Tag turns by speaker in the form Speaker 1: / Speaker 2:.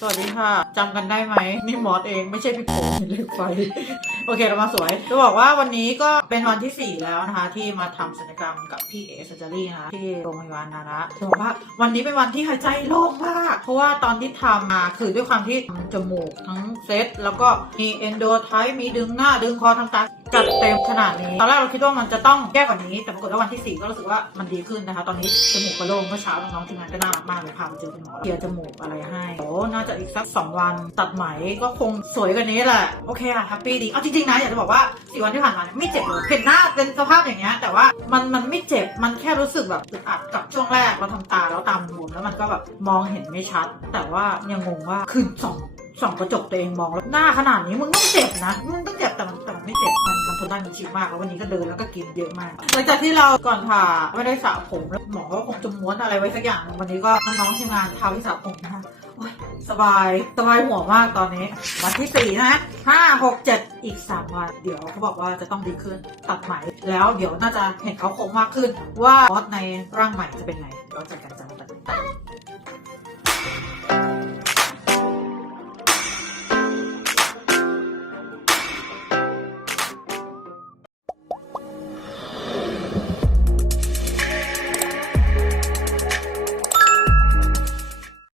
Speaker 1: สวัสดีค่ะจำกันได้ไหมนี่มอสเองไม่ใช่พี่ผมเล็กไฟ โอเคเรามาสวยจะบอกว่าวันนี้ก็เป็นวันที่ 4 แล้วนะคะ ที่มาทำศัลยกรรมกับพี่เอสเจอรี่นะคะที่โรงพยาบาลนาระจะบอกว่าวันนี้เป็นวันที่หายใจโล่งมาก เพราะว่าตอนที่ทำมาคือด้วยความที่จมูกทั้งเซตแล้วก็มีเอนโดไทป์มีดึงหน้าดึงคอทำตา จัดเต็มขนาดนี้ ตอนแรกเราคิดว่ามันจะต้องแย่กว่านี้ แต่ปรากฏว่าวันที่ 4 ก็รู้สึกว่ามันดีขึ้นนะคะ ตอนนี้จมูกก็โล่งเมื่อเช้าน้องๆทีมงานก็น่ารักมากเลยพามาเจอคุณหมอเคลียร์จมูกอะไรให้โอ้น่าจะอีกสัก 2 วันตัดไหมก็คงสวยกว่านี้แหละ โอเคอะแฮปปี้ดี เอาจริงๆนะอยากจะบอกว่าสี่วันที่ผ่านมาเนี่ยไม่เจ็บเลยเห็นหน้าเป็นสภาพอย่างเงี้ย แต่ว่ามันมันไม่เจ็บ มันแค่รู้สึกแบบอึดอัดกับช่วงแรกเราทำตาแล้วตามบวมแล้วมันก็แบบมองเห็นไม่ชัด แต่ว่ายังงงว่าคือส่องสองกระจกตัวเองมองแล้วหน้าขนาดนี้มึงต้องเจ็บนะมึงต้องเจ็บแต่มันแต่มันไม่เจ็บ นมันทนได้มันชิลมากแล้ววันนี้ก็เดินแล้วก็กินเยอะมากหลังจากที่เราก่อนผ่าไม่ได้สระผมแล้วหมอก็คงจะม้วนอะไรไว้สักอย่างวันนี้ก็น้องทีมงานพาไปสระผมนะคะสบายสบายหัวมากตอนนี้ วันที่สี่นะห้าหกเจ็ดอีกสามวัน เดี๋ยวเขาบอกว่าจะต้องดีขึ้นตัดไหมแล้วเดี๋ยวน่าจะเห็นเขาโคงมากขึ้นว่าออสในร่างใหม่จะเป็นไงเราจัดกันจ้ะ